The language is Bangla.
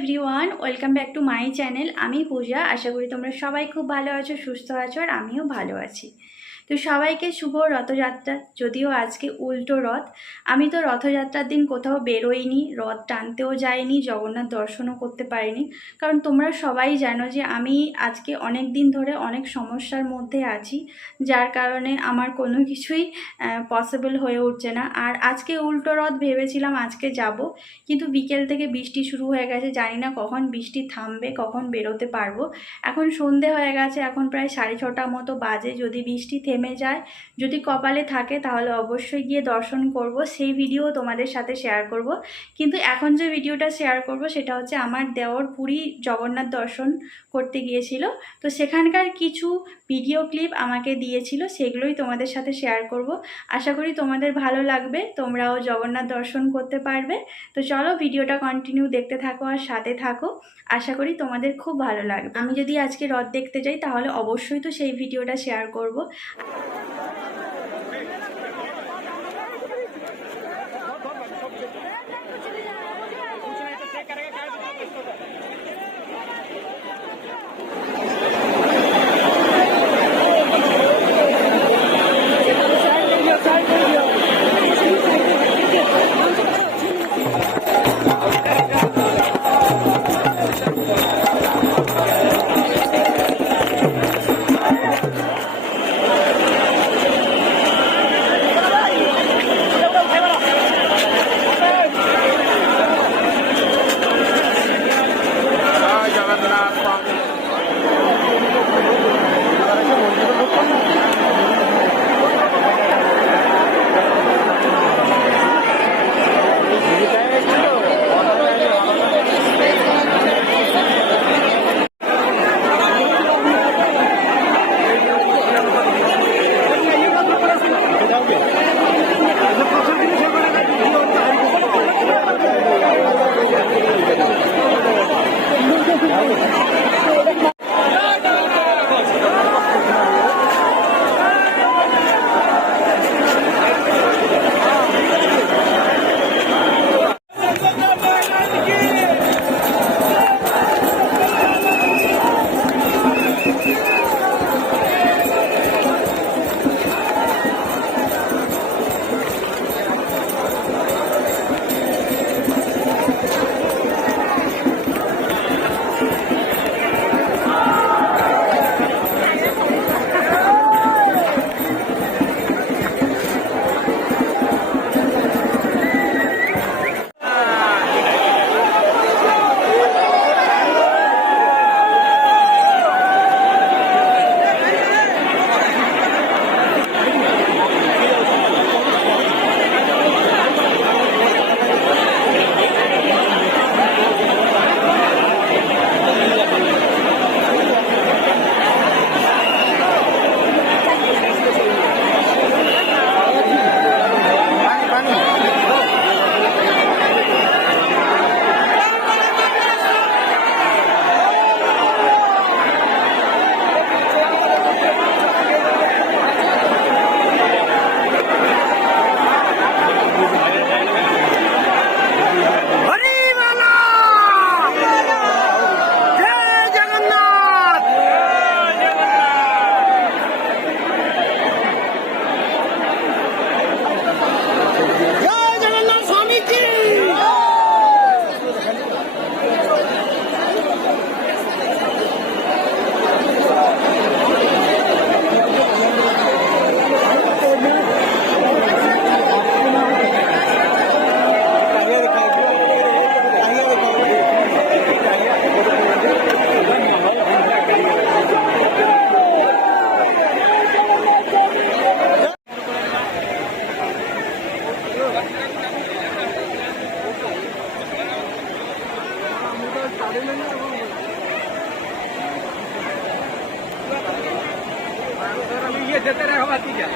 Everyone, welcome back to my channel. আমি পূজা। আশা করি তোমরা সবাই খুব ভালো আছো, সুস্থ আছো, আর আমিও ভালো আছি। তো সবাইকে শুভ রথযাত্রা। যদিও আজকে উল্টো রথ, আমি তো রথযাত্রার দিন কোথাও বেরোইনি, রথ টানতেও যাইনি, জগন্নাথ দর্শনও করতে পারিনি। কারণ তোমরা সবাই জানো যে আমি আজকে অনেক দিন ধরে অনেক সমস্যার মধ্যে আছি, যার কারণে আমার কোনো কিছুই পসিবল হয়ে উঠছে না। আর আজকে উল্টো রথ ভেবেছিলাম আজকে যাব, কিন্তু বিকেল থেকে বৃষ্টি শুরু হয়ে গেছে। জানি না কখন বৃষ্টি থামবে, কখন বেরোতে পারবো। এখন সন্ধে হয়ে গেছে, এখন প্রায় 6:30 মতো বাজে। যদি বৃষ্টি থেমে যায়, যদি কপালে থাকে, তাহলে অবশ্যই গিয়ে দর্শন করব, সেই ভিডিও তোমাদের সাথে শেয়ার করব। কিন্তু এখন যে ভিডিওটা শেয়ার করব সেটা হচ্ছে আমার দেওর পুরী জগন্নাথ দর্শন করতে গিয়েছিল, তো সেখানকার কিছু ভিডিও ক্লিপ আমাকে দিয়েছিল, সেগুলোই তোমাদের সাথে শেয়ার করব। আশা করি তোমাদের ভালো লাগবে, তোমরাও জগন্নাথ দর্শন করতে পারবে। তো চলো ভিডিওটা কন্টিনিউ দেখতে থাকো আর সাথে থাকো, আশা করি তোমাদের খুব ভালো লাগবে। আমি যদি আজকে রথ দেখতে যাই তাহলে অবশ্যই তো সেই ভিডিওটা শেয়ার করব। ये देते रहे हवा ठीक है।